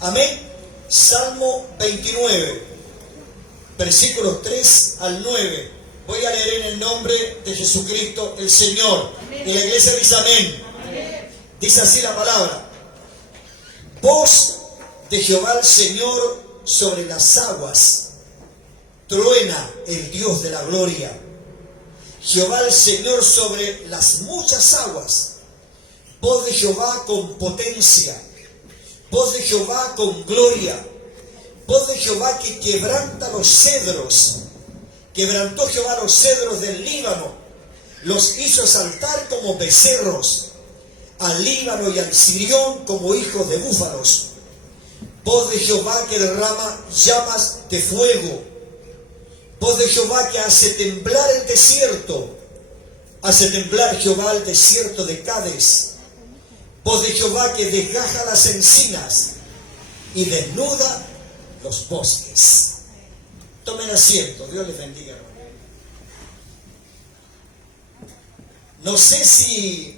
Amén. Salmo 29, versículos 3 al 9. Voy a leer en el nombre de Jesucristo el Señor. Amén. Y la iglesia dice amén. Amén. Dice así la palabra. Voz de Jehová el Señor sobre las aguas. Truena el Dios de la gloria. Jehová el Señor sobre las muchas aguas. Voz de Jehová con potencia. Voz de Jehová con gloria. Voz de Jehová que quebranta los cedros. Quebrantó Jehová los cedros del Líbano. Los hizo saltar como becerros. Al Líbano y al Sirión como hijos de búfalos. Voz de Jehová que derrama llamas de fuego. Voz de Jehová que hace temblar el desierto. Hace temblar Jehová el desierto de Cades. Voz de Jehová que desgaja las encinas y desnuda los bosques. Tomen asiento, Dios les bendiga. No sé si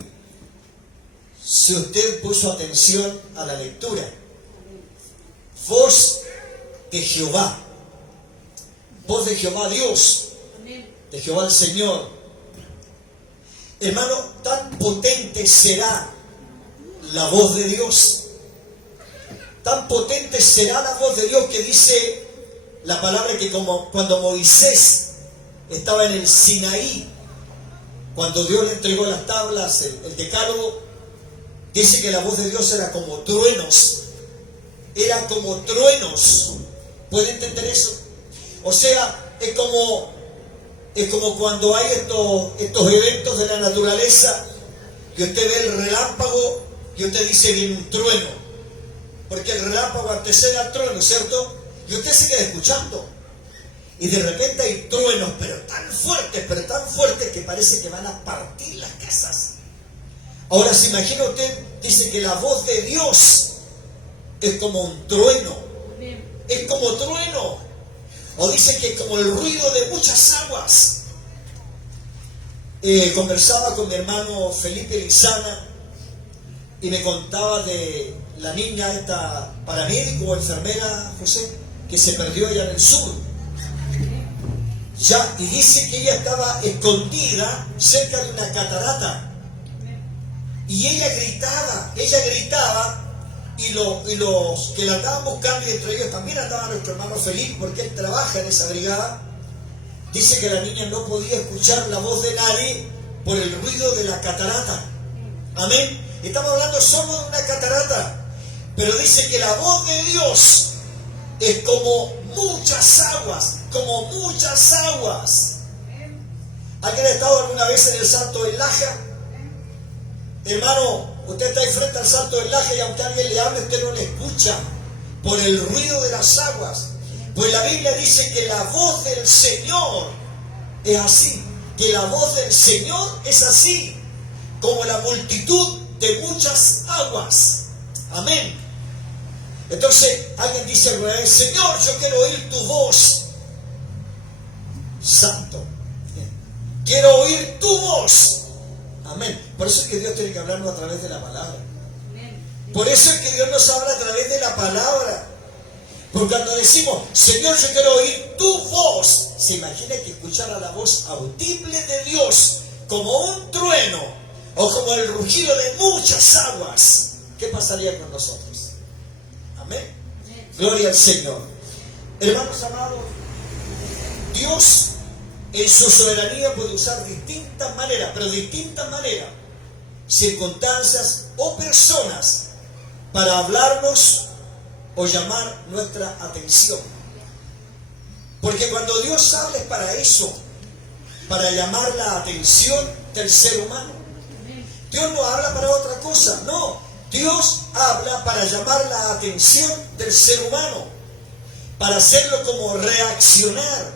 usted puso atención a la lectura. Voz de Jehová. Voz de Jehová Dios. De Jehová el Señor. Hermano, tan potente será la voz de Dios. Tan potente será la voz de Dios que dice la palabra que como cuando Moisés estaba en el Sinaí, cuando Dios le entregó las tablas, el decálogo, dice que la voz de Dios era como truenos. Era como truenos. ¿Puede entender eso? O sea, es como cuando hay estos eventos de la naturaleza que usted ve el relámpago y usted dice viene un trueno, porque el relámpago antecede al trueno, ¿cierto? Y usted se queda escuchando y de repente hay truenos, pero tan fuertes que parece que van a partir las casas. Ahora se imagina usted, dice que la voz de Dios es como un trueno, es como trueno, o dice que es como el ruido de muchas aguas. Conversaba con mi hermano Felipe Lizana y me contaba de la niña esta paramédico o enfermera, José, que se perdió allá en el sur. Ya, y dice que ella estaba escondida cerca de una catarata. Y ella gritaba, y los que la andaban buscando, y entre ellos también andaba nuestro hermano Felipe, porque él trabaja en esa brigada. Dice que la niña no podía escuchar la voz de nadie por el ruido de la catarata. Amén. Estamos hablando solo de una catarata, pero dice que la voz de Dios es como muchas aguas, como muchas aguas. ¿Alguien ha estado alguna vez en el Salto del Laja? Hermano, usted está ahí frente al Salto del Laja y aunque alguien le hable, usted no le escucha por el ruido de las aguas. Pues la Biblia dice que la voz del Señor es así, que la voz del Señor es así, como la multitud de muchas aguas. Amén. Entonces alguien dice alguna vez, Señor, yo quiero oír tu voz. Santo, quiero oír tu voz. Amén. Por eso es que Dios tiene que hablarnos a través de la palabra. Por eso es que Dios nos habla a través de la palabra. Porque cuando decimos, Señor, yo quiero oír tu voz, se imagina que escuchara la voz audible de Dios como un trueno o como el rugido de muchas aguas. ¿Qué pasaría con nosotros? Amén. Gloria al Señor. Hermanos amados, Dios en su soberanía puede usar distintas maneras, pero distintas maneras, circunstancias o personas para hablarnos o llamar nuestra atención. Porque cuando Dios habla es para eso, para llamar la atención del ser humano. Dios no habla para otra cosa, no. Dios habla para llamar la atención del ser humano, para hacerlo como reaccionar,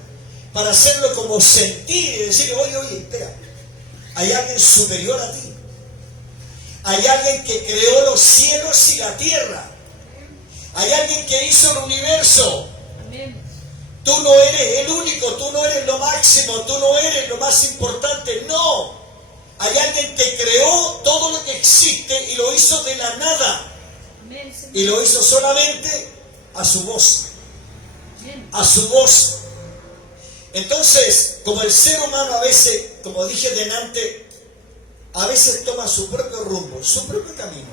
para hacerlo como sentir y decir, oye, espera, hay alguien superior a ti. Hay alguien que creó los cielos y la tierra. Hay alguien que hizo el universo. Amén. Tú no eres el único, tú no eres lo máximo, tú no eres lo más importante, no. Hay alguien que creó todo lo que existe y lo hizo de la nada. Amén. Y lo hizo solamente a su voz. A su voz. Entonces, como el ser humano a veces, como dije delante, a veces toma su propio rumbo, su propio camino.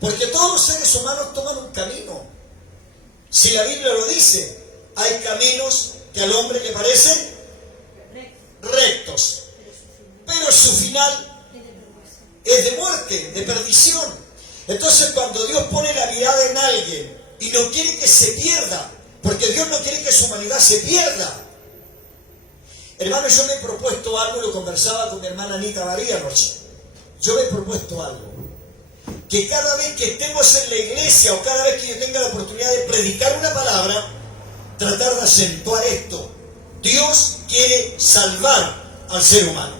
Porque todos los seres humanos toman un camino. Si la Biblia lo dice, hay caminos que al hombre le parecen rectos, pero su final es de muerte, de perdición. Entonces, cuando Dios pone la mirada en alguien y no quiere que se pierda, porque Dios no quiere que su humanidad se pierda. Hermano, yo me he propuesto algo, lo conversaba con mi hermana Anita María anoche. Yo me he propuesto algo, que cada vez que estemos en la iglesia o cada vez que yo tenga la oportunidad de predicar una palabra, tratar de acentuar esto. Dios quiere salvar al ser humano.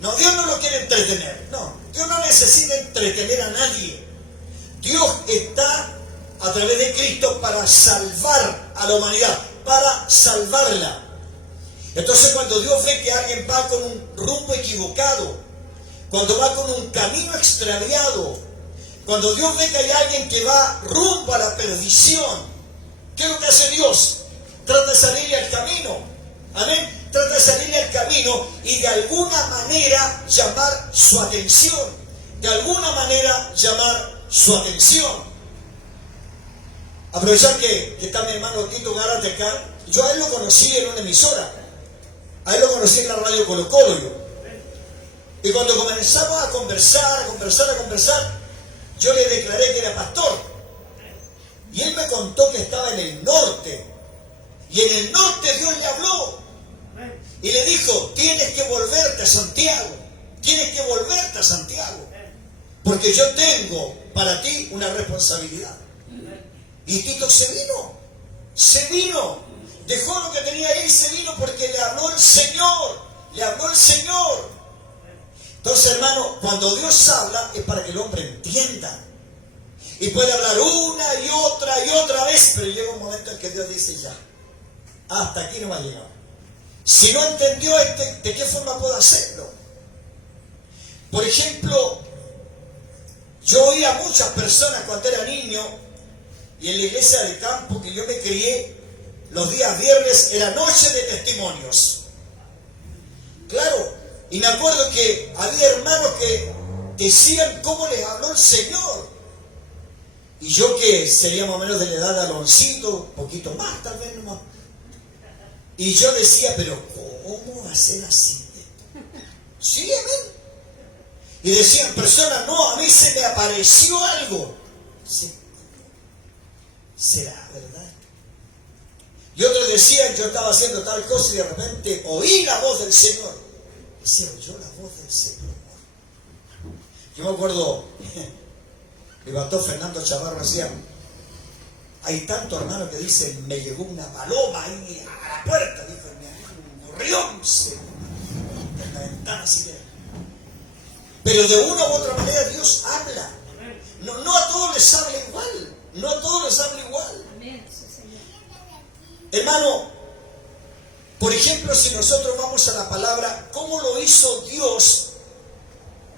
No, Dios no lo quiere entretener. No, Dios no necesita entretener a nadie. Dios está a través de Cristo para salvar a la humanidad, para salvarla. Entonces, cuando Dios ve que alguien va con un rumbo equivocado, cuando va con un camino extraviado, cuando Dios ve que hay alguien que va rumbo a la perdición, ¿qué es lo que hace Dios? Trata de salirle al camino. Amén. Trata de salirle al camino y de alguna manera llamar su atención. De alguna manera llamar su atención. Aprovechar que está mi hermano Tito Gárate acá. Yo a él lo conocí en una emisora. A él lo conocí en la radio Colo Colo yo. Y cuando comenzamos a conversar, yo le declaré que era pastor. Y él me contó que estaba en el norte. Y en el norte Dios le habló. Y le dijo, tienes que volverte a Santiago. Tienes que volverte a Santiago. Porque yo tengo para ti una responsabilidad. Y Tito se vino. Se vino. Dejó lo que tenía ahí y se vino porque le habló el Señor. Le habló el Señor. Entonces, hermano, cuando Dios habla es para que el hombre entienda. Y puede hablar una y otra vez, pero llega un momento en que Dios dice ya, hasta aquí no va a llegar. Si no entendió ¿de qué forma puedo hacerlo? Por ejemplo, yo oía a muchas personas cuando era niño y en la iglesia del campo que yo me crié, los días viernes era noche de testimonios. Claro, y me acuerdo que había hermanos que decían cómo les habló el Señor. Y yo que sería más o menos de la edad de Aloncito, un poquito más tal vez nomás. Y yo decía, pero ¿cómo va a ser así? Sí, amén. Y decían personas, no, a mí se me apareció algo. Sí. ¿Será verdad? Y otros decían, yo estaba haciendo tal cosa y de repente oí la voz del Señor. Y se oyó la voz del Señor. Yo me acuerdo, mi pastor Fernando Chavarro decía, hay tantos hermanos que dicen, me llegó una paloma ahí a la puerta, dijo, un gorrión en la ventana así que. Pero de una u otra manera Dios habla. No a todos les habla igual. No a todos les habla igual. Hermano, por ejemplo, si nosotros vamos a la palabra, ¿cómo lo hizo Dios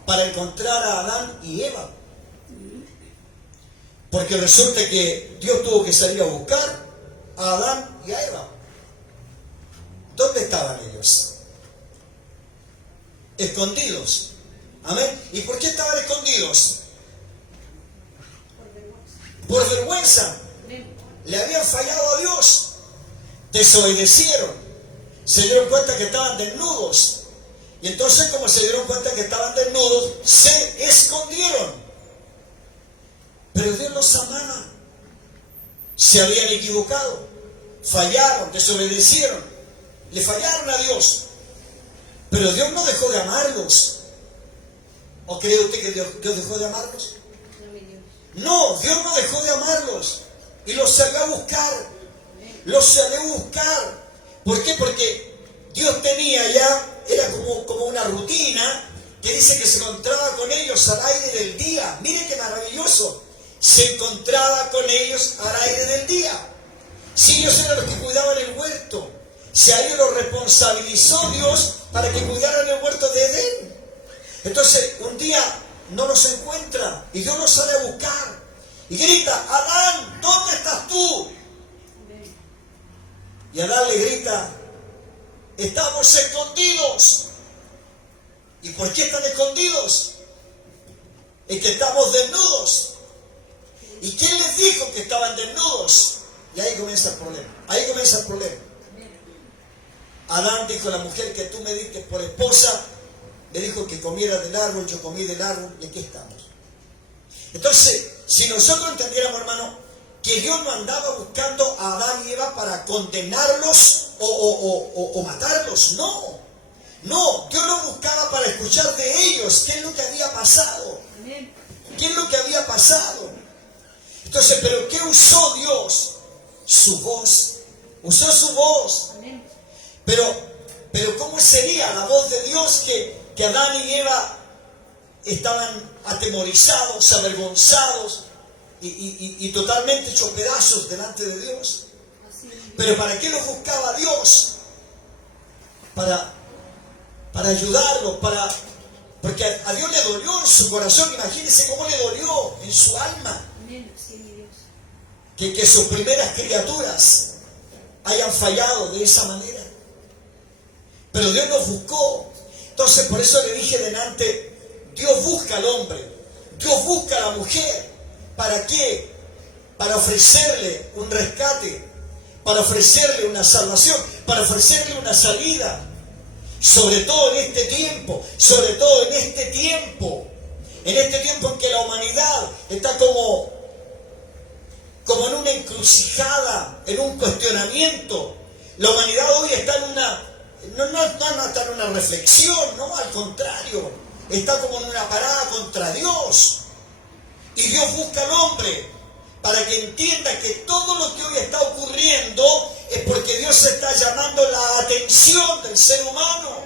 para encontrar a Adán y Eva? Porque resulta que Dios tuvo que salir a buscar a Adán y a Eva. ¿Dónde estaban ellos? Escondidos. Amén. ¿Y por qué estaban escondidos? Por vergüenza. Le habían fallado a Dios. Desobedecieron. Se dieron cuenta que estaban desnudos. Y entonces, como se dieron cuenta que estaban desnudos, se escondieron. Pero Dios los amaba. Se habían equivocado. Fallaron, desobedecieron. Le fallaron a Dios. Pero Dios no dejó de amarlos. ¿O cree usted que Dios dejó de amarlos? No, Dios no dejó de amarlos. Y los salió a buscar. Los salió a buscar. ¿Por qué? Porque Dios tenía ya, era como una rutina, que dice que se encontraba con ellos al aire del día. Mire qué maravilloso. Se encontraba con ellos al aire del día. Si ellos eran los que cuidaban el huerto, si a ellos los responsabilizó Dios para que cuidaran el huerto de Edén. Entonces, un día no los encuentra y Dios los sale a buscar. y grita, Adán, ¿dónde estás tú? Y Adán le grita, estamos escondidos. ¿Y por qué están escondidos? Es que estamos desnudos. ¿Y quién les dijo que estaban desnudos? Y ahí comienza el problema. Ahí comienza el problema. Adán dijo a la mujer que tú me diste por esposa, le dijo que comiera del árbol, yo comí del árbol, y aquí estamos. Entonces, si nosotros entendiéramos, hermano, que Dios no andaba buscando a Adán y Eva para condenarlos o matarlos, no. No, Dios lo buscaba para escuchar de ellos qué es lo que había pasado. ¿Qué es lo que había pasado? Entonces, ¿pero qué usó Dios? Su voz. Usó su voz. Pero ¿cómo sería la voz de Dios que Adán y Eva estaban atemorizados, avergonzados y totalmente hechos pedazos delante de Dios? Pero ¿para qué los buscaba Dios? Para ayudarlos, porque a Dios le dolió en su corazón. Imagínense cómo le dolió en su alma que sus primeras criaturas hayan fallado de esa manera. Pero Dios nos buscó. Entonces, por eso le dije delante, Dios busca al hombre, Dios busca a la mujer. ¿Para qué? Para ofrecerle un rescate, para ofrecerle una salvación, para ofrecerle una salida. Sobre todo en este tiempo, en que la humanidad está como en una encrucijada, en un cuestionamiento. La humanidad hoy está no está en una reflexión, no, al contrario, está como en una parada contra Dios. Y Dios busca al hombre para que entienda que todo lo que hoy está ocurriendo es porque Dios está llamando la atención del ser humano.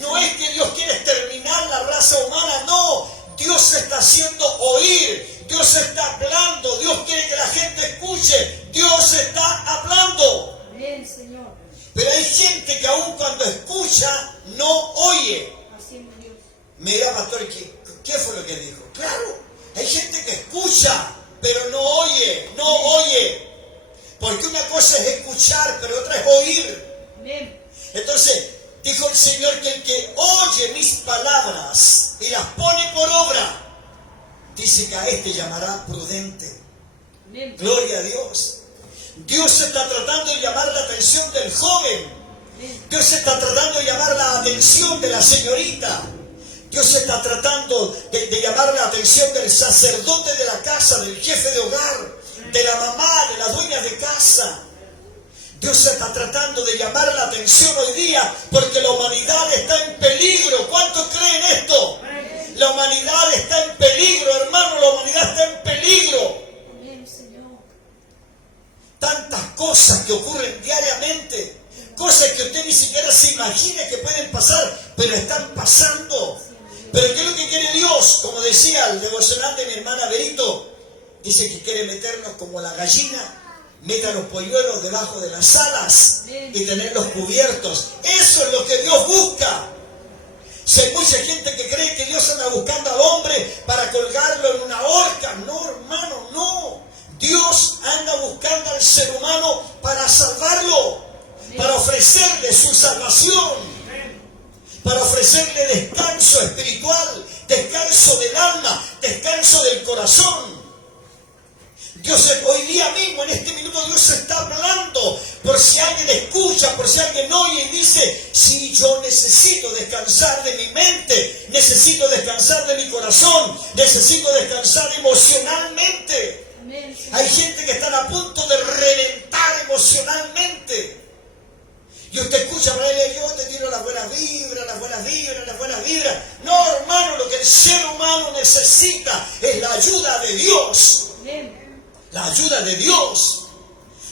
No es que Dios quiere exterminar la raza humana, no. Dios se está haciendo oír, Dios está hablando, Dios quiere que la gente escuche, Dios está hablando. Pero hay gente que aun cuando escucha, no oye. Me dirá, pastor, ¿qué fue lo que dijo? Claro, hay gente que escucha, pero no oye. Porque una cosa es escuchar, pero otra es oír. Entonces, dijo el Señor que el que oye mis palabras y las pone por obra, dice que a este llamará prudente. Gloria a Dios. Dios está tratando de llamar la atención del joven. Dios está tratando de llamar la atención de la señorita. Dios está tratando de llamar la atención del sacerdote de la casa, del jefe de hogar, de la mamá, de las dueñas de casa. Dios está tratando de llamar la atención hoy día porque la humanidad está en peligro. ¿Cuántos creen esto? La humanidad está en peligro, hermano, la humanidad está en peligro. Tantas cosas que ocurren diariamente, cosas que usted ni siquiera se imagina que pueden pasar, pero están pasando. Pero ¿qué es lo que quiere Dios? Como decía el devocional de mi hermana Berito, dice que quiere meternos como la gallina, meta los polluelos debajo de las alas y tenerlos cubiertos. Eso es lo que Dios busca. Si hay mucha gente que cree que Dios anda buscando al hombre para colgarlo en una horca, no, hermano, no. Dios anda buscando al ser humano para salvarlo, para ofrecerle su salvación, para ofrecerle descanso espiritual, descanso del alma, descanso del corazón. Dios hoy día mismo, en este minuto, Dios está hablando, por si alguien escucha, por si alguien oye y dice, sí, yo necesito descansar de mi mente, necesito descansar de mi corazón, necesito descansar emocionalmente. Hay gente que está a punto de reventar emocionalmente. Y usted escucha, yo te tiro las buenas vibras, las buenas vibras, las buenas vibras. No, hermano, lo que el ser humano necesita es la ayuda de Dios. La ayuda de Dios.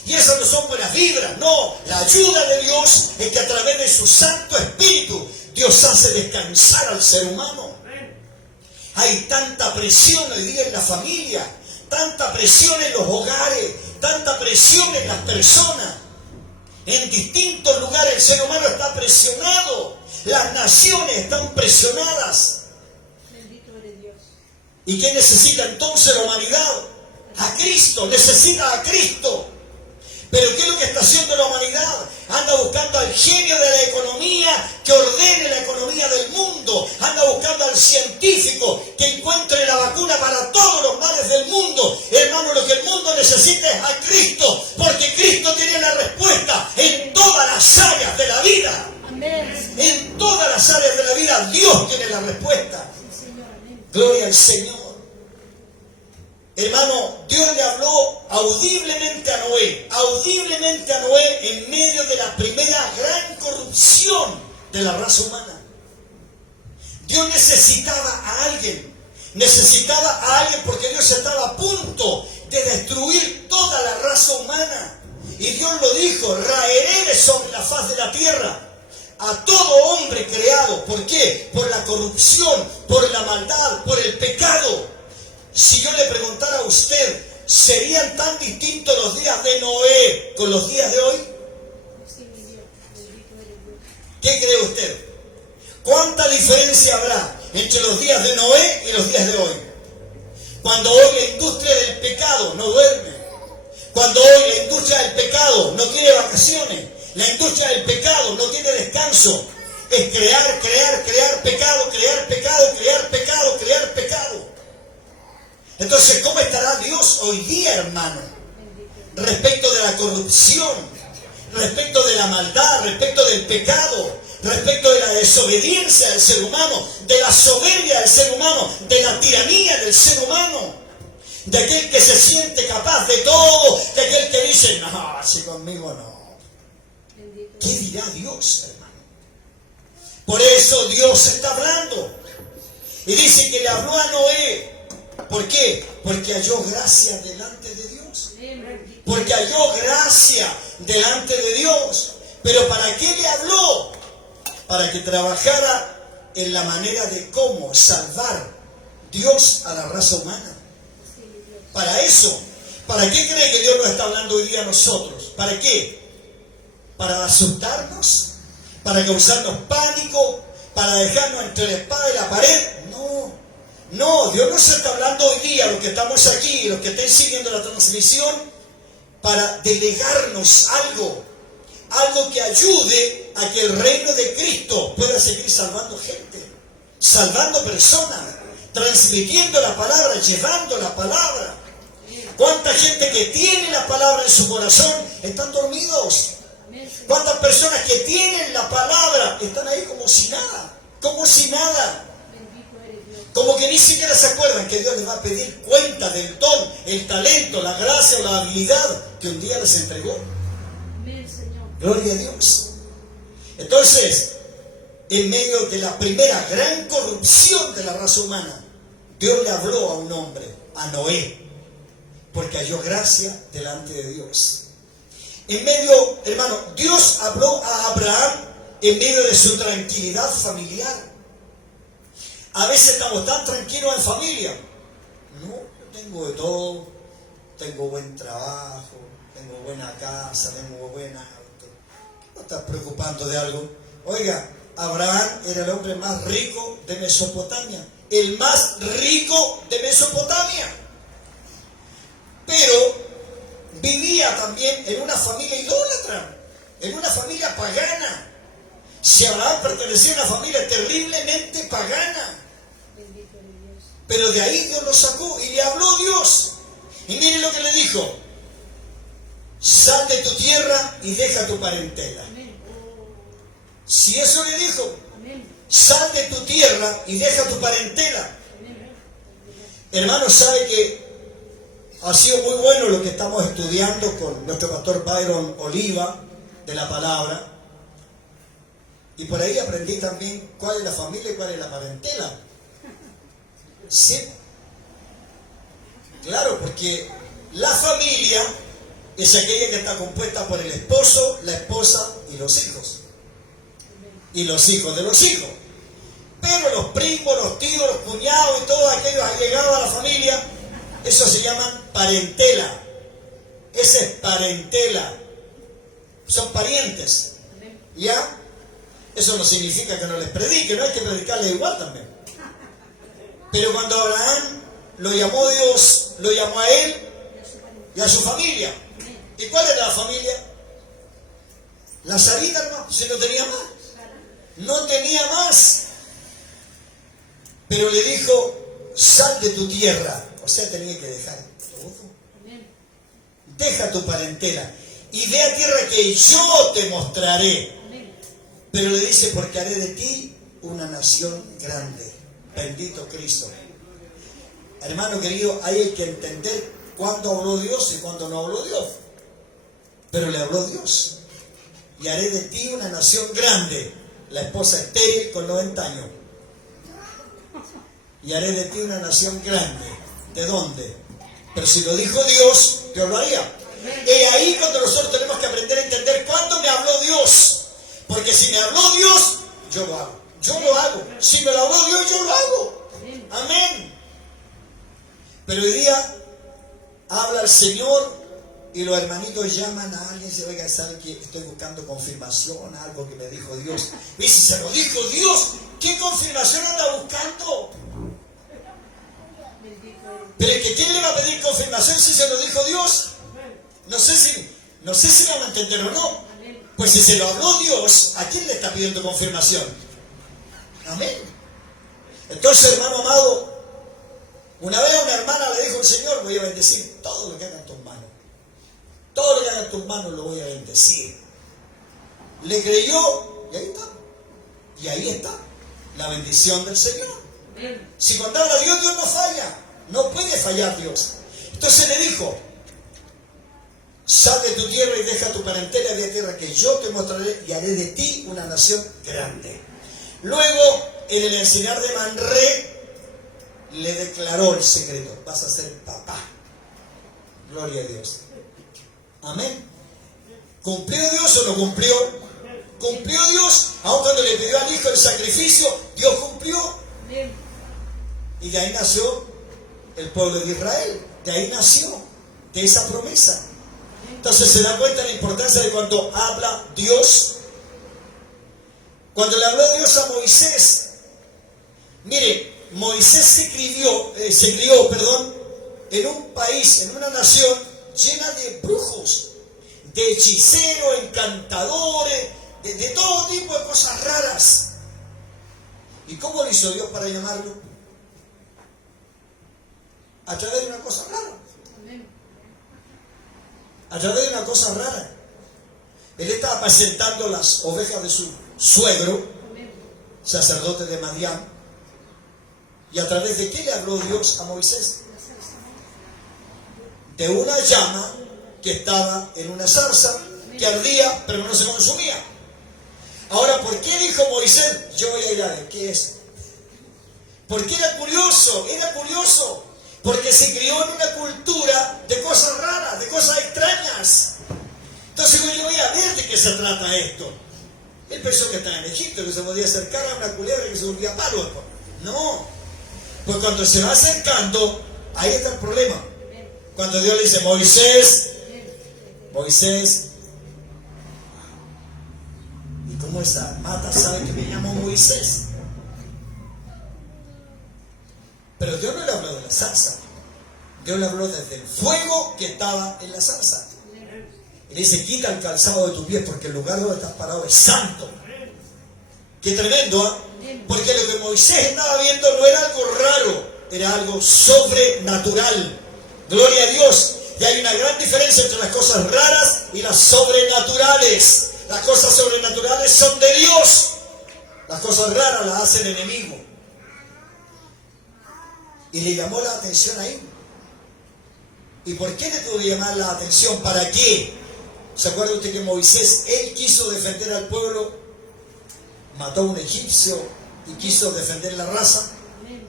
Y esas no son buenas vibras, no. La ayuda de Dios es que a través de su Santo Espíritu Dios hace descansar al ser humano. Hay tanta presión hoy día en la familia, tanta presión en los hogares, tanta presión en las personas. En distintos lugares el ser humano está presionado. Las naciones están presionadas. ¿Y qué necesita entonces la humanidad? a Cristo, necesita a Cristo. Pero ¿qué es lo que está haciendo la humanidad? Anda buscando al genio de la economía que ordene la economía del mundo. Anda buscando al científico que encuentre la vacuna para todos los males del mundo. Hermano, lo que el mundo necesita es a Cristo, porque Cristo tiene la respuesta en todas las áreas de la vida. Amén. En todas las áreas de la vida Dios tiene la respuesta. Sí, Señor. Amén. Gloria al Señor. Hermano, Dios le habló audiblemente a Noé en medio de la primera gran corrupción de la raza humana. Dios necesitaba a alguien porque Dios estaba a punto de destruir toda la raza humana. Y Dios lo dijo: raeré sobre la faz de la tierra a todo hombre creado. ¿Por qué? Por la corrupción, por la maldad, por el pecado. Si yo le preguntara a usted, ¿serían tan distintos los días de Noé con los días de hoy? ¿Qué cree usted? ¿Cuánta diferencia habrá entre los días de Noé y los días de hoy? Cuando hoy la industria del pecado no duerme. Cuando hoy la industria del pecado no tiene vacaciones. La industria del pecado no tiene descanso. Es crear pecado, crear pecado, crear pecado, crear pecado. Entonces, ¿cómo estará Dios hoy día, hermano? Respecto de la corrupción, respecto de la maldad, respecto del pecado, respecto de la desobediencia del ser humano, de la soberbia del ser humano, de la tiranía del ser humano, de aquel que se siente capaz de todo, de aquel que dice: no, si conmigo no. ¿Qué dirá Dios, hermano? Por eso Dios está hablando. Y dice que le habló a Noé. ¿Por qué? Porque halló gracia delante de Dios. Porque halló gracia delante de Dios. ¿Pero para qué le habló? Para que trabajara en la manera de cómo salvar Dios a la raza humana. Para eso. ¿Para qué cree que Dios nos está hablando hoy día a nosotros? ¿Para qué? ¿Para asustarnos? ¿Para causarnos pánico? ¿Para dejarnos entre la espada y la pared? No, Dios nos está hablando hoy día, los que estamos aquí, los que estén siguiendo la transmisión, para delegarnos algo que ayude a que el reino de Cristo pueda seguir salvando gente, salvando personas, transmitiendo la palabra, llevando la palabra. ¿Cuánta gente que tiene la palabra en su corazón están dormidos? ¿Cuántas personas que tienen la palabra están ahí como si nada? Como si nada. Como que ni siquiera se acuerdan que Dios les va a pedir cuenta del don, el talento, la gracia o la habilidad que un día les entregó. Amén, Señor. Gloria a Dios. Entonces, en medio de la primera gran corrupción de la raza humana, Dios le habló a un hombre, a Noé, porque halló gracia delante de Dios. En medio, hermano, Dios habló a Abraham en medio de su tranquilidad familiar. A veces estamos tan tranquilos en familia. No, yo tengo de todo. Tengo buen trabajo, tengo buena casa, tengo buen auto. ¿No estás preocupando de algo? Oiga, Abraham era el hombre más rico de Mesopotamia. El más rico de Mesopotamia. Pero vivía también en una familia idólatra, en una familia pagana. Si Abraham pertenecía a una familia terriblemente pagana. Pero de ahí Dios lo sacó y le habló Dios. Y miren lo que le dijo: sal de tu tierra y deja tu parentela. Si eso le dijo, sal de tu tierra y deja tu parentela. Hermano, sabe que ha sido muy bueno lo que estamos estudiando con nuestro pastor Byron Oliva de la palabra. Y por ahí aprendí también cuál es la familia y cuál es la parentela. Sí, claro, porque la familia es aquella que está compuesta por el esposo, la esposa y los hijos. Y los hijos de los hijos. Pero los primos, los tíos, los cuñados y todos aquellos allegados a la familia, eso se llaman parentela. Esa es parentela. Son parientes. ¿Ya? Eso no significa que no les predique, no hay que predicarles igual también. Pero cuando Abraham lo llamó Dios, lo llamó a él, y a su familia. ¿Y cuál era la familia? La Sarita, hermano, si no tenía más. No tenía más. Pero le dijo, sal de tu tierra. O sea, tenía que dejar todo. Deja tu parentela y ve a tierra que yo te mostraré. Pero le dice, porque haré de ti una nación grande. Bendito Cristo. Hermano querido, ahí hay que entender cuándo habló Dios y cuándo no habló Dios. Pero le habló Dios. Y haré de ti una nación grande. La esposa estéril con 90 años. Y haré de ti una nación grande. ¿De dónde? Pero si lo dijo Dios, Dios lo haría. Y ahí cuando nosotros tenemos que aprender a entender cuándo me habló Dios. Porque si me habló Dios, yo lo hago. Yo lo hago. Si me lo habló Dios, yo lo hago. Amén. Pero hoy día habla el Señor y los hermanitos llaman a alguien y dicen, oiga, ¿sabe que estoy buscando confirmación? Algo que me dijo Dios. Y si se lo dijo Dios, ¿qué confirmación anda buscando? Pero es que ¿quién le va a pedir confirmación si se lo dijo Dios? No sé si lo van a entender o no. Pues si se lo habló Dios, ¿a quién le está pidiendo confirmación? Amén. Entonces, hermano amado, una vez a una hermana le dijo el Señor, voy a bendecir todo lo que haga en tus manos. Todo lo que haga en tus manos lo voy a bendecir. Le creyó y ahí está. Y ahí está la bendición del Señor. Si cuando habla Dios, Dios no falla. No puede fallar Dios. Entonces le dijo, sal de tu tierra y deja tu parentela de la tierra que yo te mostraré y haré de ti una nación grande. Luego, en el enseñar de Manré, le declaró el secreto. Vas a ser papá. Gloria a Dios. Amén. ¿Cumplió Dios o no cumplió? ¿Cumplió Dios? Aun cuando le pidió al hijo el sacrificio, Dios cumplió. Y de ahí nació el pueblo de Israel. De ahí nació, de esa promesa. Entonces se da cuenta de la importancia de cuando habla Dios. Cuando le habló Dios a Moisés, mire, Moisés se crió, en un país, en una nación llena de brujos, de hechiceros, encantadores, de todo tipo de cosas raras. ¿Y cómo lo hizo Dios para llamarlo? A través de una cosa rara. A través de una cosa rara. Él estaba apacentando las ovejas de su suegro, sacerdote de Madián. ¿Y a través de qué le habló Dios a Moisés? De una llama que estaba en una zarza que ardía pero no se consumía. Ahora, ¿por qué dijo Moisés, yo voy a ir a ver qué es? Porque era curioso, porque se crió en una cultura de cosas raras, de cosas extrañas. Entonces yo voy a ver de qué se trata esto. Él pensó que estaba en Egipto, que se podía acercar a una culebra que se volvía palo. No, pues cuando se va acercando, ahí está el problema. Cuando Dios le dice, Moisés, ¿y cómo esa mata sabe que me llamo Moisés? Pero Dios no le habló de la zarza. Dios le habló desde el fuego que estaba en la zarza. Y le dice, quita el calzado de tus pies porque el lugar donde estás parado es santo. Qué tremendo, ¿eh? Porque lo que Moisés estaba viendo no era algo raro, era algo sobrenatural. Gloria a Dios. Y hay una gran diferencia entre las cosas raras y las sobrenaturales. Las cosas sobrenaturales son de Dios. Las cosas raras las hace el enemigo. Y le llamó la atención ahí. ¿Y por qué le tuvo que llamar la atención? ¿Para qué? ¿Se acuerda usted que Moisés, él quiso defender al pueblo? Mató a un egipcio y quiso defender la raza.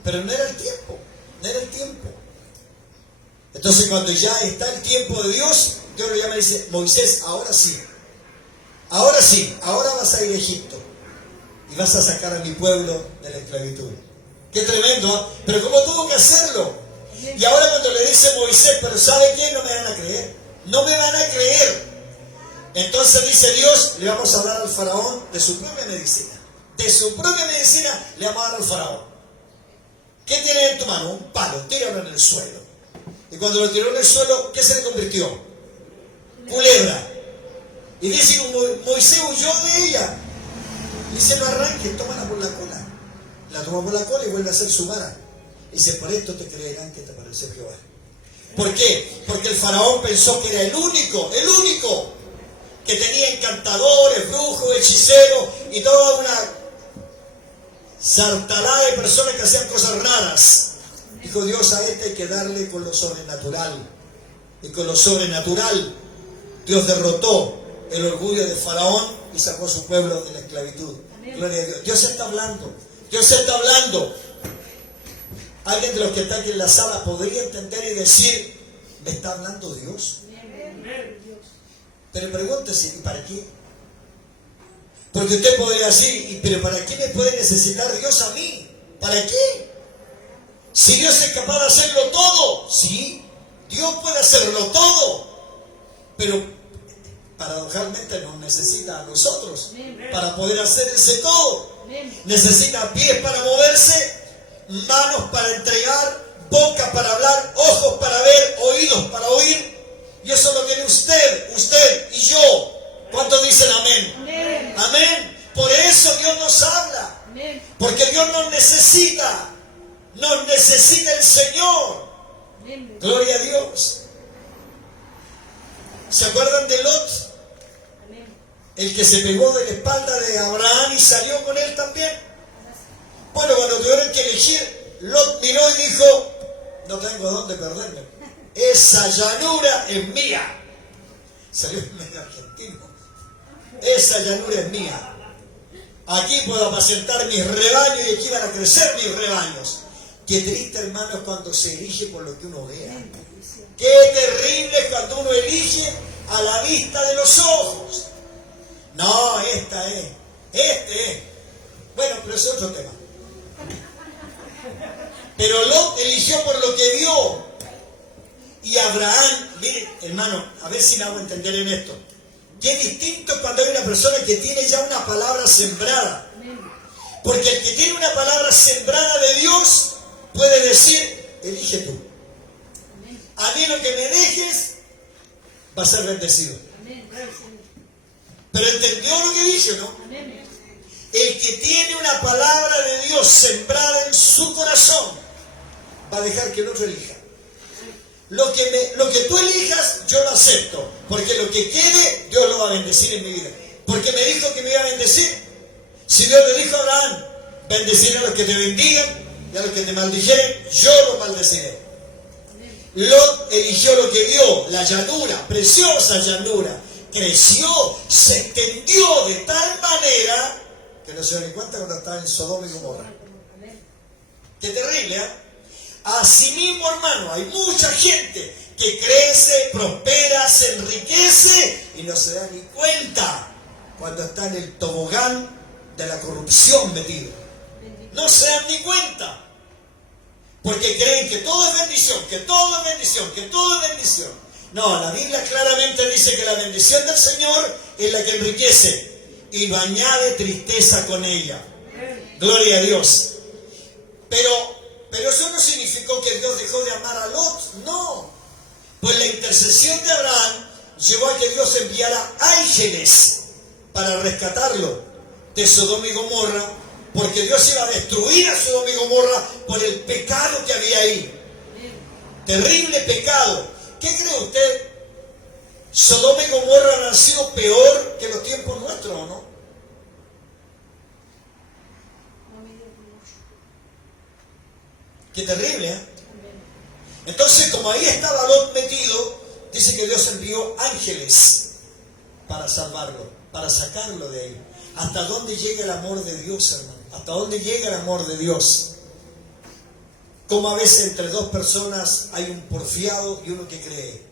Pero no era el tiempo. No era el tiempo. Entonces cuando ya está el tiempo de Dios, Dios lo llama y dice, Moisés, ahora sí, ahora vas a ir a Egipto y vas a sacar a mi pueblo de la esclavitud. Qué tremendo, ¿eh? Pero ¿cómo tuvo que hacerlo? Y ahora cuando le dice Moisés, pero ¿sabe qué? No me van a creer. No me van a creer. Entonces dice Dios, le vamos a hablar al faraón de su propia medicina. De su propia medicina le vamos a hablar al faraón. ¿Qué tienes en tu mano? Un palo, tíralo en el suelo. Y cuando lo tiró en el suelo, ¿qué se le convirtió? Culebra. Y dice que Moisés huyó de ella. Dice, no arranque, tómala por la cola. La toma por la cola y vuelve a hacer su vara. Dice, por esto te creerán que te apareció Jehová. ¿Por qué? Porque el faraón pensó que era el único que tenía encantadores, brujos, hechiceros y toda una sartalada de personas que hacían cosas raras. Dijo Dios, a este hay que darle con lo sobrenatural. Y con lo sobrenatural Dios derrotó el orgullo de Faraón y sacó a su pueblo de la esclavitud. Gloria a Dios. Dios está hablando. Dios está hablando. Alguien de los que está aquí en la sala podría entender y decir, ¿me está hablando Dios? Pero pregúntese, ¿y para qué? Porque usted podría decir, ¿pero para qué me puede necesitar Dios a mí? ¿Para qué? Si Dios es capaz de hacerlo todo, sí, Dios puede hacerlo todo, pero paradojalmente nos necesita a nosotros para poder hacer ese todo. Necesita pies para moverse, manos para entregar, boca para hablar, ojos para ver, oídos para oír. Y eso lo tiene usted y yo. ¿Cuántos dicen amén? Amén. Amén. Por eso Dios nos habla. Amén. Porque Dios nos necesita. Nos necesita el Señor. Amén. Gloria a Dios. ¿Se acuerdan de Lot? Amén. El que se pegó de la espalda de Abraham y salió con él también. Bueno, cuando tuvieron que elegir, Lot miró y dijo, no tengo dónde perderme. Esa llanura es mía. Salió medio argentino. Esa llanura es mía. Aquí puedo apacentar mis rebaños y aquí van a crecer mis rebaños. Qué triste, hermanos, cuando se elige por lo que uno vea. Qué terrible es cuando uno elige a la vista de los ojos. No, esta es. Este es. Bueno, pero es otro tema. Pero Lot eligió por lo que vio. Y Abraham, mire, hermano, a ver si me hago entender en esto. Qué distinto es cuando hay una persona que tiene ya una palabra sembrada. Porque el que tiene una palabra sembrada de Dios puede decir, elige tú. A mí lo que me dejes va a ser bendecido. Pero ¿entendió lo que dije, no? El que tiene una palabra de Dios sembrada en su corazón va a dejar que el otro elija. Lo que tú elijas, yo lo acepto. Porque lo que quiere, Dios lo va a bendecir en mi vida. Porque me dijo que me iba a bendecir. Si Dios le dijo a Abraham, bendeciré a los que te bendigan y a los que te maldijeren, yo los maldeciré. Lot eligió lo que vio, la llanura, preciosa llanura. Creció, se extendió de tal manera que no se dio ni cuenta cuando estaba en Sodoma y Gomorra. Qué terrible, ¿eh? Asimismo, hermano, hay mucha gente que crece, prospera, se enriquece y no se da ni cuenta cuando está en el tobogán de la corrupción metido. No se dan ni cuenta. Porque creen que todo es bendición, que todo es bendición, que todo es bendición. No, la Biblia claramente dice que la bendición del Señor es la que enriquece y no añade tristeza con ella. Gloria a Dios. Pero eso no significó que Dios dejó de amar a Lot, no. Pues la intercesión de Abraham llevó a que Dios enviara ángeles para rescatarlo de Sodoma y Gomorra, porque Dios iba a destruir a Sodoma y Gomorra por el pecado que había ahí. Terrible pecado. ¿Qué cree usted? ¿Sodoma y Gomorra han sido peor que los tiempos nuestros o no? Qué terrible, ¿eh? Entonces, como ahí estaba Lot metido, dice que Dios envió ángeles para salvarlo, para sacarlo de ahí. ¿Hasta dónde llega el amor de Dios, hermano? ¿Hasta dónde llega el amor de Dios? Como a veces entre dos personas hay un porfiado y uno que cree.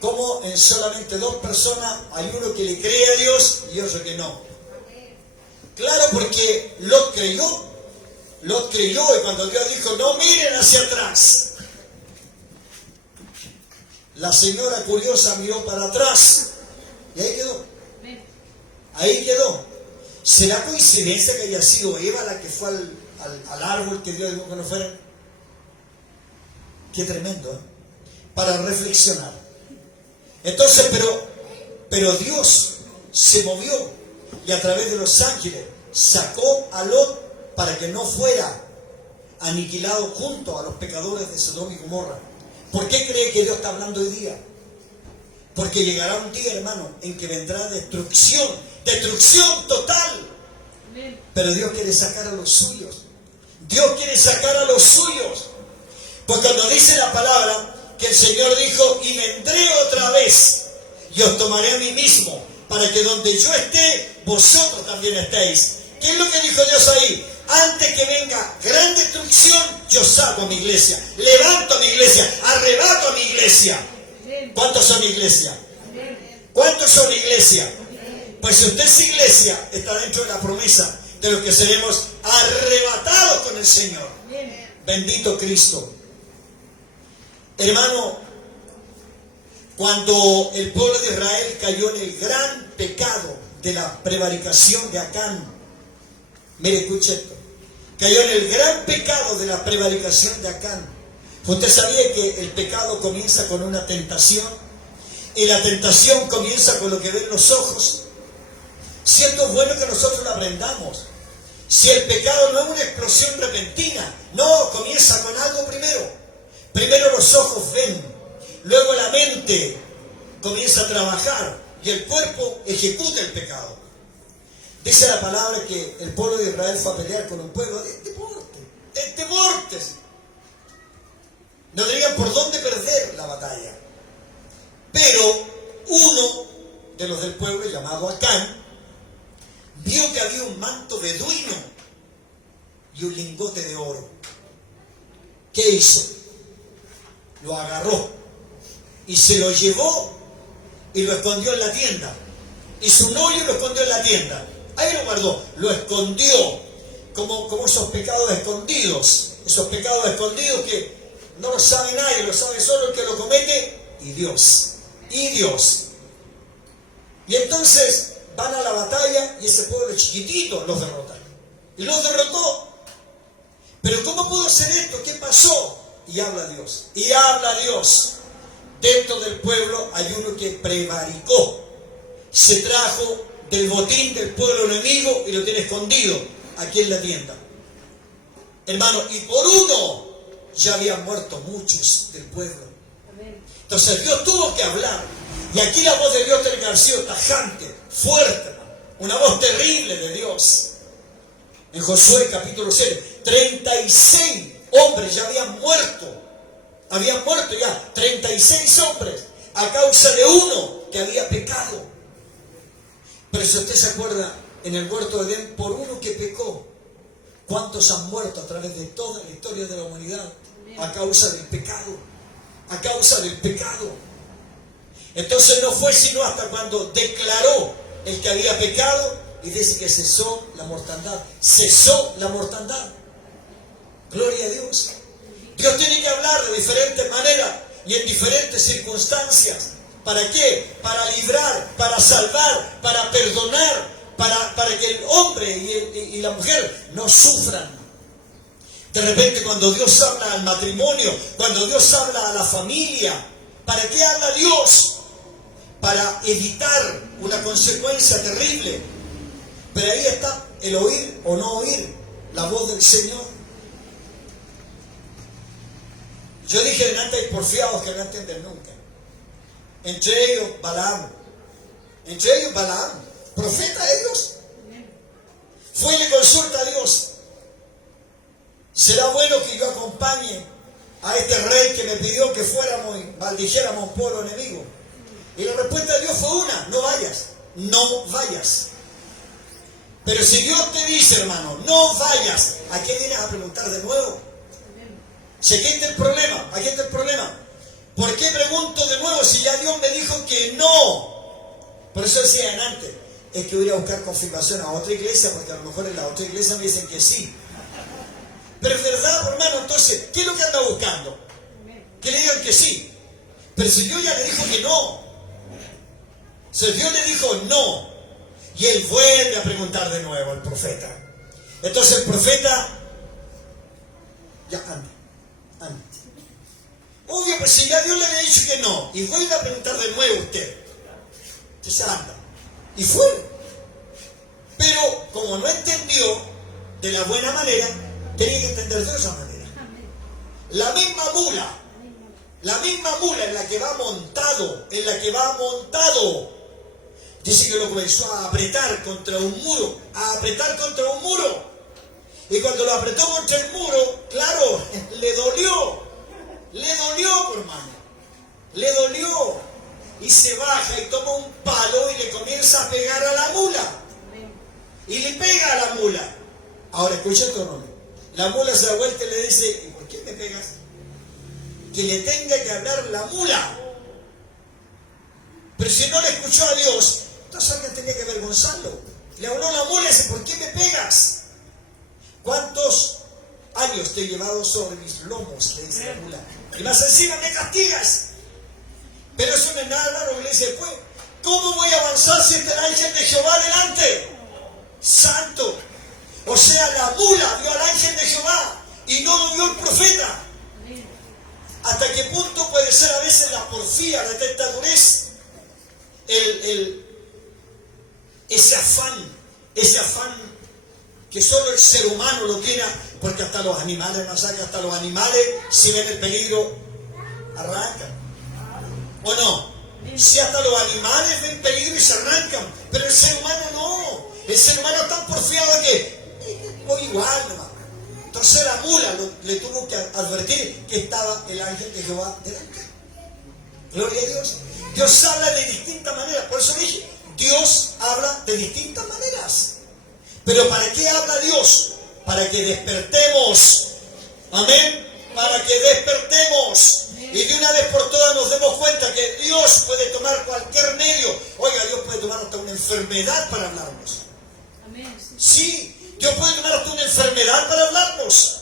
Como en solamente dos personas hay uno que le cree a Dios y otro que no. Claro, porque Lot creyó y cuando Dios dijo, no miren hacia atrás, la señora curiosa miró para atrás y ahí quedó. Ahí quedó. ¿Será coincidencia que haya sido Eva la que fue al árbol que Dios dijo que no fuera? Qué tremendo, ¿eh? Para reflexionar. Entonces, pero Dios se movió y a través de los ángeles sacó a Lot para que no fuera aniquilado junto a los pecadores de Sodoma y Gomorra. ¿Por qué cree que Dios está hablando hoy día? Porque llegará un día, hermano, en que vendrá destrucción total. Pero Dios quiere sacar a los suyos. Dios quiere sacar a los suyos. Pues cuando dice la palabra que el Señor dijo, y vendré otra vez, y os tomaré a mí mismo, para que donde yo esté, vosotros también estéis. ¿Qué es lo que dijo Dios ahí? Antes que venga gran destrucción, yo saco a mi iglesia, levanto a mi iglesia, arrebato a mi iglesia. ¿Cuántos son iglesia? ¿Cuántos son iglesia? Pues si usted es iglesia, está dentro de la promesa de los que seremos arrebatados con el Señor. Bendito Cristo. Hermano, cuando el pueblo de Israel cayó en el gran pecado de la prevaricación de Acán, mire, escuche esto, cayó en el gran pecado de la prevaricación de Acán. ¿Usted sabía que el pecado comienza con una tentación? Y la tentación comienza con lo que ven los ojos. Si esto es bueno que nosotros lo aprendamos. Si el pecado no es una explosión repentina, no, comienza con algo primero. Primero los ojos ven, luego la mente comienza a trabajar y el cuerpo ejecuta el pecado. Dice la palabra que el pueblo de Israel fue a pelear con un pueblo de mortes. No tenían por dónde perder la batalla. Pero uno de los del pueblo, llamado Acán, vio que había un manto beduino y un lingote de oro. ¿Qué hizo? Lo agarró y se lo llevó y lo escondió en la tienda. Hizo un hoyo y lo escondió en la tienda. Ahí lo guardó, lo escondió, como esos pecados escondidos. Esos pecados escondidos que no lo sabe nadie, lo sabe solo el que lo comete y Dios. Y Dios. Y entonces van a la batalla y ese pueblo chiquitito los derrota. Y los derrotó. Pero ¿cómo pudo ser esto? ¿Qué pasó? Y habla Dios. Y habla Dios. Dentro del pueblo hay uno que prevaricó. Se trajo del botín del pueblo enemigo y lo tiene escondido aquí en la tienda. Hermano, y por uno ya habían muerto muchos del pueblo. Entonces Dios tuvo que hablar. Y aquí la voz de Dios tiene que haber sido tajante, fuerte, hermano. Una voz terrible de Dios. En Josué capítulo 6, 36 hombres ya habían muerto. Habían muerto ya 36 hombres a causa de uno que había pecado. Pero si usted se acuerda, en el huerto de Edén, por uno que pecó, ¿cuántos han muerto a través de toda la historia de la humanidad? A causa del pecado. A causa del pecado. Entonces no fue sino hasta cuando declaró el que había pecado y dice que cesó la mortandad. Cesó la mortandad. Gloria a Dios. Dios tiene que hablar de diferentes maneras y en diferentes circunstancias. ¿Para qué? Para librar, para salvar, para perdonar, para que el hombre y la mujer no sufran. De repente cuando Dios habla al matrimonio, cuando Dios habla a la familia, ¿para qué habla Dios? Para evitar una consecuencia terrible. Pero ahí está el oír o no oír la voz del Señor. Yo dije delante hay porfiados que no entienden nunca. Entre ellos Balaam. Profeta de Dios. Fue y le consulta a Dios. ¿Será bueno que yo acompañe a este rey que me pidió que fuéramos y maldijéramos a un pueblo enemigo? Y la respuesta de Dios fue una: no vayas, no vayas. Pero si Dios te dice, hermano, no vayas, ¿a qué vienes a preguntar de nuevo? Si aquí está el problema, aquí está el problema. ¿Por qué pregunto de nuevo si ya Dios me dijo que no? Por eso decía antes, es que voy a buscar confirmación a otra iglesia, porque a lo mejor en la otra iglesia me dicen que sí. Pero es verdad, hermano, entonces, ¿qué es lo que anda buscando? Que le digan que sí. Pero si Dios ya le dijo que no. Si Dios le dijo no, y él vuelve a preguntar de nuevo al profeta. Entonces el profeta, ya anda. Obvio, pues si ya Dios le había dicho que no, y vuelve a preguntar de nuevo usted. Entonces anda. Y fue. Pero como no entendió de la buena manera, tenía que entender de esa manera. La misma mula en la que va montado, dice que lo comenzó a apretar contra un muro, y cuando lo apretó contra el muro, claro, le dolió, hermano, le dolió, y se baja y toma un palo y le comienza a pegar a la mula, y le pega a la mula. Ahora escucha esto, hermano. La mula se da vuelta y le dice: ¿y por qué me pegas? Que le tenga que hablar la mula. Pero si no le escuchó a Dios, entonces alguien tenía que avergonzarlo. Le habló la mula y dice: ¿por qué me pegas? ¿Cuántos años te he llevado sobre mis lomos? Le dice la mula. Y más encima me castigas. Pero eso no es nada raro. Le dice: pues, ¿cómo voy a avanzar si está el ángel de Jehová delante? Santo. O sea, la mula vio al ángel de Jehová y no lo vio el profeta. ¿Hasta qué punto puede ser a veces la porfía, la tentadurez? Ese afán que solo el ser humano lo tiene, porque hasta los animales, hasta los animales, si ven el peligro, arrancan. ¿O no? Si hasta los animales ven peligro y se arrancan, pero el ser humano no. El ser humano es tan porfiado que voy igual nomás. Entonces la mula le tuvo que advertir que estaba el ángel de Jehová delante. Gloria a Dios. Dios habla de distintas maneras. Por eso dije, Dios habla de distintas maneras. Pero ¿para qué habla Dios? Para que despertemos. Amén. Para que despertemos. Y de una vez por todas nos demos cuenta que Dios puede tomar cualquier medio. Oiga, Dios puede tomar hasta una enfermedad para hablarnos. Amén. Sí, Dios puede tomar hasta una enfermedad para hablarnos.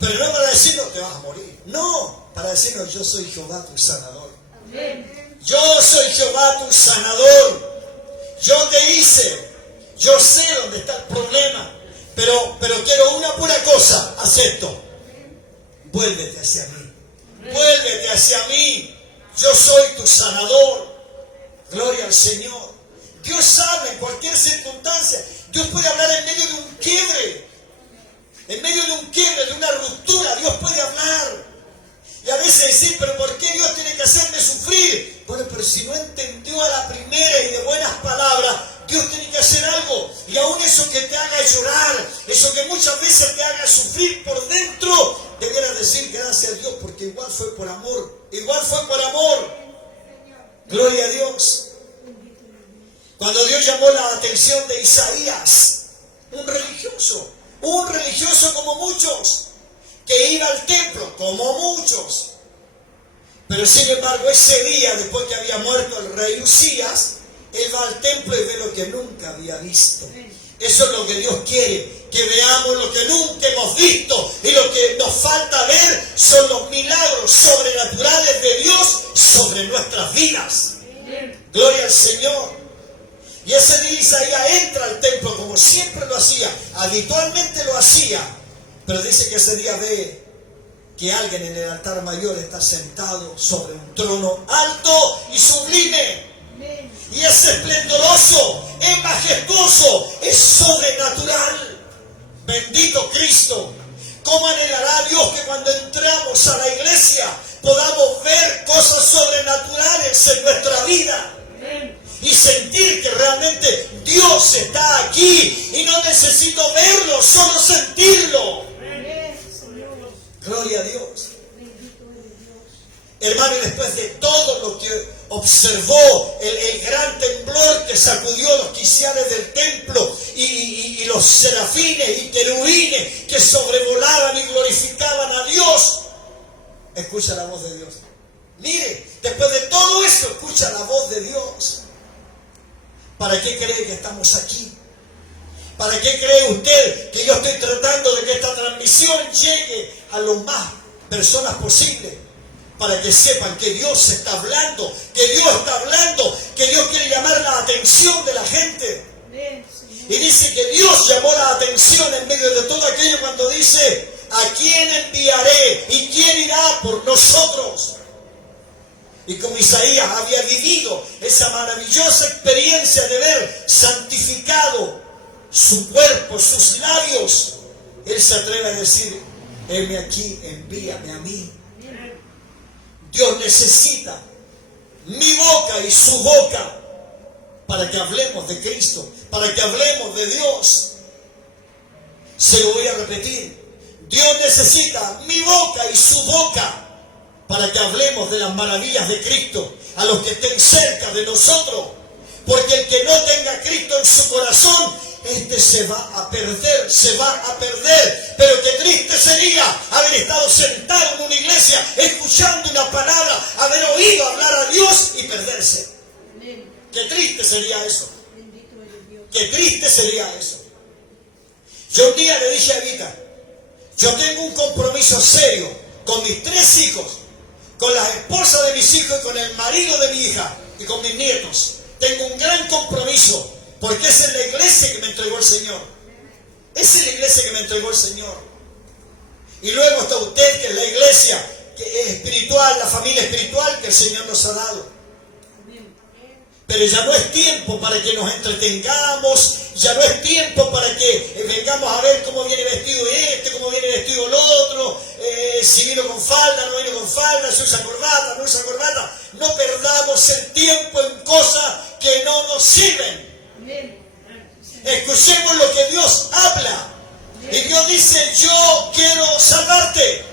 Pero no para decirnos te vas a morir. No, para decirnos: yo soy Jehová tu sanador. Amén. Yo soy Jehová tu sanador. Yo te hice. Yo sé dónde está el problema. Pero quiero una pura cosa. Acepto. Vuélvete hacia mí. Vuélvete hacia mí. Yo soy tu sanador. Gloria al Señor. Dios habla en cualquier circunstancia. Dios puede hablar en medio de un quiebre. En medio de un quiebre, de una ruptura, Dios puede hablar. Y a veces decir: pero ¿por qué Dios tiene que hacerme sufrir? Bueno, pero si no entendió a la primera y de buenas palabras, Dios tiene que hacer algo. Y aún eso que te haga llorar, eso que muchas veces te haga sufrir por dentro, debieras decir: gracias a Dios, porque igual fue por amor. Igual fue por amor. Gloria a Dios. Cuando Dios llamó la atención de Isaías, un religioso como muchos, que iba al templo como muchos, pero sin embargo ese día, después que había muerto el rey Usías, él va al templo y ve lo que nunca había visto. Eso es lo que Dios quiere, que veamos lo que nunca hemos visto, y lo que nos falta ver son los milagros sobrenaturales de Dios sobre nuestras vidas. Gloria al Señor. Y ese día Isaías entra al templo como siempre lo hacía, habitualmente lo hacía, pero dice que ese día ve que alguien en el altar mayor está sentado sobre un trono alto y sublime. Y es esplendoroso, es majestuoso, es sobrenatural. Bendito Cristo. ¿Cómo anhelará Dios que cuando entramos a la iglesia podamos ver cosas sobrenaturales en nuestra vida? Y sentir que realmente Dios está aquí y no necesito verlo, solo sentirlo. Gloria a Dios. Hermano, y después de todo lo que observó, el gran temblor que sacudió los quiciales del templo y los serafines y querubines que sobrevolaban y glorificaban a Dios, escucha la voz de Dios. Mire, después de todo esto, escucha la voz de Dios. ¿Para qué cree que estamos aquí? ¿Para qué cree usted que yo estoy tratando de que esta transmisión llegue a lo más personas posible? Para que sepan que Dios está hablando, que Dios quiere llamar la atención de la gente. Y dice que Dios llamó la atención en medio de todo aquello cuando dice: ¿A quién enviaré? ¿Y quién irá por nosotros? Y como Isaías había vivido esa maravillosa experiencia de ver santificado su cuerpo, sus labios, él se atreve a decir, heme aquí, envíame a mí. Dios necesita mi boca y su boca para que hablemos de Cristo, para que hablemos de Dios. Se lo voy a repetir. Dios necesita mi boca y su boca para que hablemos de las maravillas de Cristo a los que estén cerca de nosotros. Porque el que no tenga a Cristo en su corazón, este se va a perder, se va a perder. Pero qué triste sería haber estado sentado en una iglesia, escuchando una palabra, haber oído hablar a Dios y perderse. Qué triste sería eso. Qué triste sería eso. Yo un día le dije a Vita, yo tengo un compromiso serio con mis 3 hijos, con las esposas de mis hijos y con el marido de mi hija y con mis nietos. Tengo un gran compromiso porque esa es la iglesia que me entregó el Señor. Esa es la iglesia que me entregó el Señor. Y luego está usted, que es la iglesia que es espiritual, la familia espiritual que el Señor nos ha dado. Pero ya no es tiempo para que nos entretengamos, ya no es tiempo para que vengamos a ver cómo viene vestido este, cómo viene vestido el otro, si vino con falda, no vino con falda, si usa corbata, no usa corbata. No perdamos el tiempo en cosas que no nos sirven. Escuchemos lo que Dios habla. Y Dios dice, yo quiero salvarte.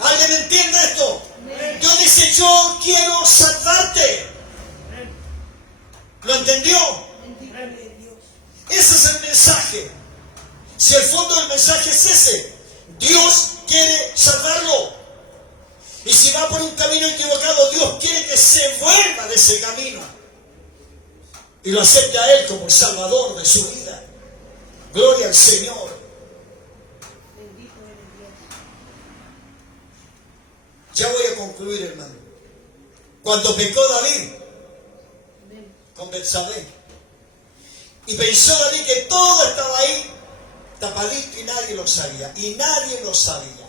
¿Alguien entiende esto? Dios dice, yo quiero salvarte. ¿Lo entendió? Ese es el mensaje. Si el fondo del mensaje es ese, Dios quiere salvarlo. Y si va por un camino equivocado, Dios quiere que se vuelva de ese camino y lo acepte a Él como el Salvador de su vida. Gloria al Señor. Ya voy a concluir, hermano. Cuando pecó David con Betsabé, y pensó David que todo estaba ahí tapadito y nadie lo sabía, y nadie lo sabía.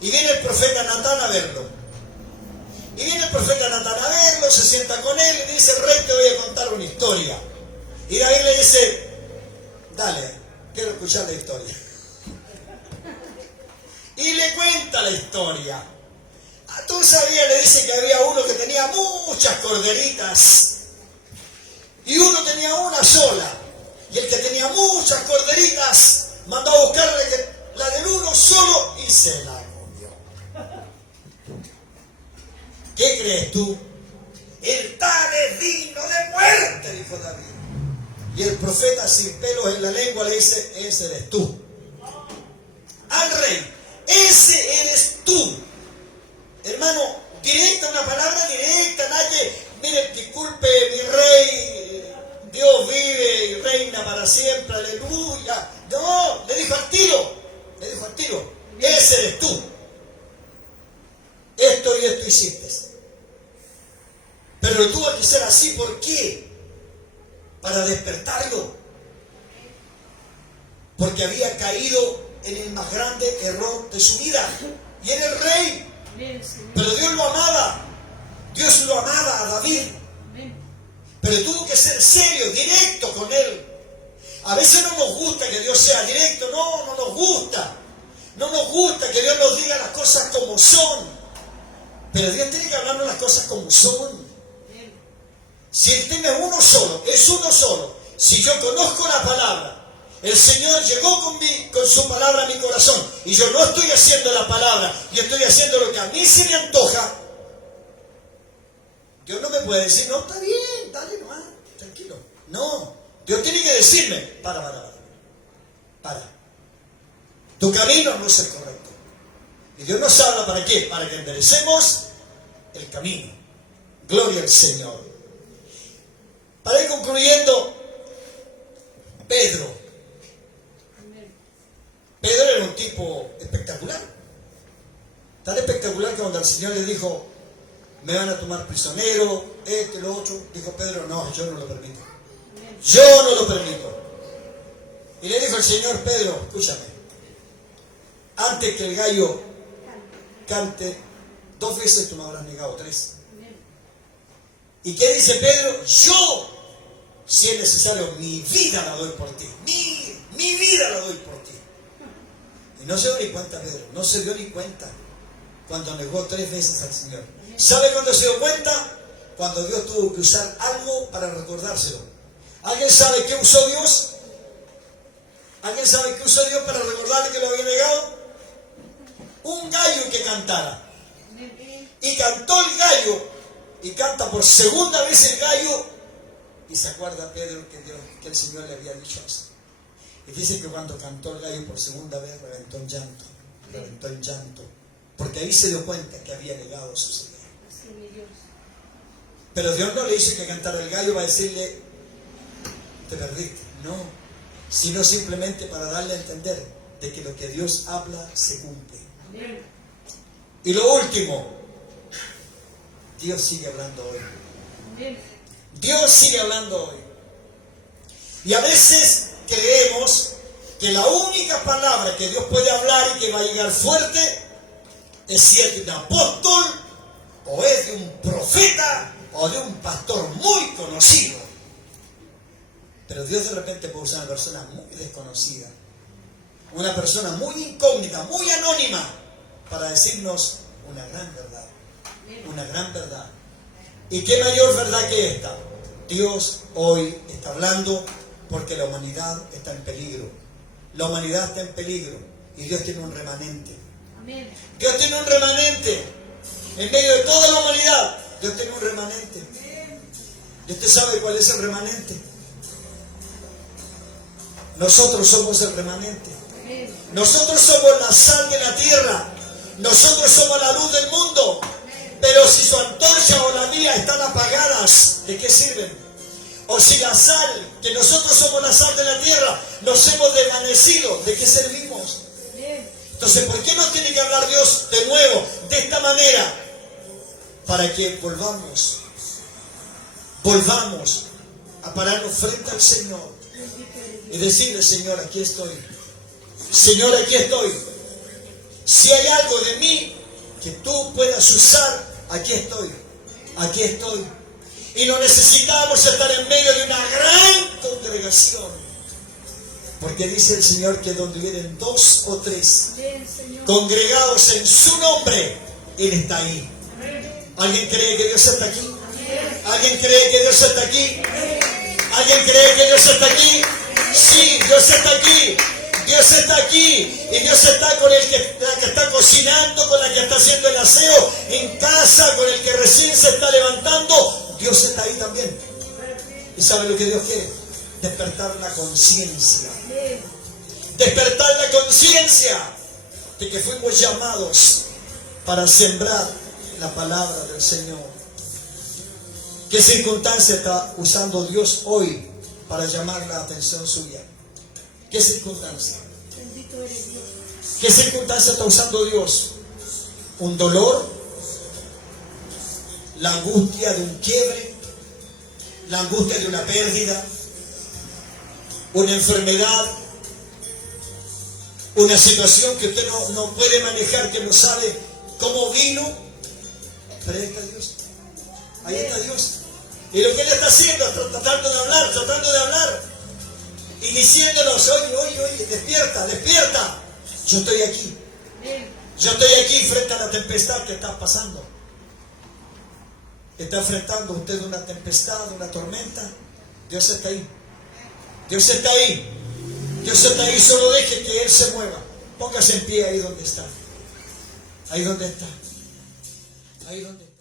Y viene el profeta Natán a verlo. Y viene el profeta Natán a verlo, se sienta con él y dice, rey, te voy a contar una historia. Y David le dice, dale, quiero escuchar la historia. Y le cuenta la historia. Tú sabías, le dice que había uno que tenía muchas corderitas y uno tenía una sola. Y el que tenía muchas corderitas mandó a buscarle la del uno solo y se la comió. ¿Qué crees tú? El tal es digno de muerte, dijo David. Y el profeta sin pelos en la lengua le dice, ese eres tú. Al rey, ese eres tú. Hermano, directa, una palabra directa, nadie, mire, disculpe mi rey, Dios vive y reina para siempre, aleluya. No, le dijo al tiro, ese eres tú. Esto y esto hiciste. Pero tuvo que ser así, ¿por qué? Para despertarlo. Porque había caído en el más grande error de su vida. Y era el rey. Pero Dios lo amaba. Dios lo amaba a David. Pero tuvo que ser serio, directo con él. A veces no nos gusta que Dios sea directo. No nos gusta. No nos gusta que Dios nos diga las cosas como son. Pero Dios tiene que hablarnos las cosas como son. Si el tema es uno solo, es uno solo. Si yo conozco la palabra, el Señor llegó con su palabra a mi corazón y yo no estoy haciendo la palabra, yo estoy haciendo lo que a mí se me antoja, Dios no me puede decir, no, está bien, dale nomás, tranquilo. No, Dios tiene que decirme, para. Tu camino no es el correcto. Y Dios nos habla ¿para qué? Para que enderecemos el camino. Gloria al Señor. Para ir concluyendo, Pedro era un tipo espectacular. Tan espectacular que cuando el Señor le dijo, me van a tomar prisionero, lo otro, dijo Pedro, no, yo no lo permito. Yo no lo permito. Y le dijo el Señor, Pedro, escúchame, antes que el gallo cante, 2 veces tú me habrás negado, 3. ¿Y qué dice Pedro? Yo, si es necesario, mi vida la doy por ti. Mi vida la doy por ti. Y no se dio ni cuenta Pedro, no se dio ni cuenta cuando negó 3 veces al Señor. ¿Sabe cuándo se dio cuenta? Cuando Dios tuvo que usar algo para recordárselo. ¿Alguien sabe qué usó Dios? ¿Alguien sabe qué usó Dios para recordarle que lo había negado? Un gallo que cantara. Y cantó el gallo, y canta por segunda vez el gallo, y se acuerda Pedro que el Señor le había dicho eso. Y dice que cuando cantó el gallo por segunda vez reventó en llanto, porque ahí se dio cuenta que había negado a su Señor. Pero Dios no le hizo que cantara el gallo para decirle, te perdiste, no, sino simplemente para darle a entender de que lo que Dios habla se cumple. Y lo último, Dios sigue hablando hoy. Dios sigue hablando hoy. Y a veces creemos que la única palabra que Dios puede hablar y que va a llegar fuerte es si es de un apóstol, o es de un profeta, o de un pastor muy conocido. Pero Dios de repente puede usar una persona muy desconocida, una persona muy incógnita, muy anónima, para decirnos una gran verdad. Una gran verdad. ¿Y qué mayor verdad que esta? Dios hoy está hablando porque la humanidad está en peligro. La humanidad está en peligro y Dios tiene un remanente. Amén. Dios tiene un remanente. En medio de toda la humanidad, Dios tiene un remanente. ¿Y usted sabe cuál es el remanente? Nosotros somos el remanente. Nosotros somos la sal de la tierra. Nosotros somos la luz del mundo. Pero si su antorcha o la mía están apagadas, ¿de qué sirven? O si la sal, que nosotros somos la sal de la tierra, nos hemos desvanecido, ¿de qué servimos? Entonces, ¿por qué nos tiene que hablar Dios de nuevo, de esta manera? Para que volvamos a pararnos frente al Señor y decirle, Señor, aquí estoy. Señor, aquí estoy. Si hay algo de mí que tú puedas usar, aquí estoy. Aquí estoy. Y no necesitamos estar en medio de una gran congregación. Porque dice el Señor que donde vienen 2 o 3 congregados en su nombre, Él está ahí. ¿Alguien cree que Dios está aquí? ¿Alguien cree que Dios está aquí? ¿Alguien cree que Dios está aquí? Sí, Dios está aquí. Dios está aquí. Y Dios está con la que está cocinando, con la que está haciendo el aseo en casa, con el que recién se está levantando. Dios está ahí también. ¿Y sabe lo que Dios quiere? Despertar la conciencia. Despertar la conciencia de que fuimos llamados para sembrar la palabra del Señor. ¿Qué circunstancia está usando Dios hoy para llamar la atención suya? ¿Qué circunstancia? ¿Qué circunstancia está usando Dios? ¿Un dolor? ¿La angustia de un quiebre? ¿La angustia de una pérdida? ¿Una enfermedad? ¿Una situación que usted no puede manejar, que no sabe cómo vino? Pero ahí está Dios. Ahí está Dios. Y lo que Él está haciendo es tratando de hablar. Y diciéndonos, oye, despierta. Yo estoy aquí. Yo estoy aquí frente a la tempestad que está pasando. ¿Está enfrentando usted una tempestad, una tormenta? Dios está ahí. Dios está ahí. Dios está ahí. Solo deje que Él se mueva. Póngase en pie ahí donde está. Ahí donde está. Ahí donde está.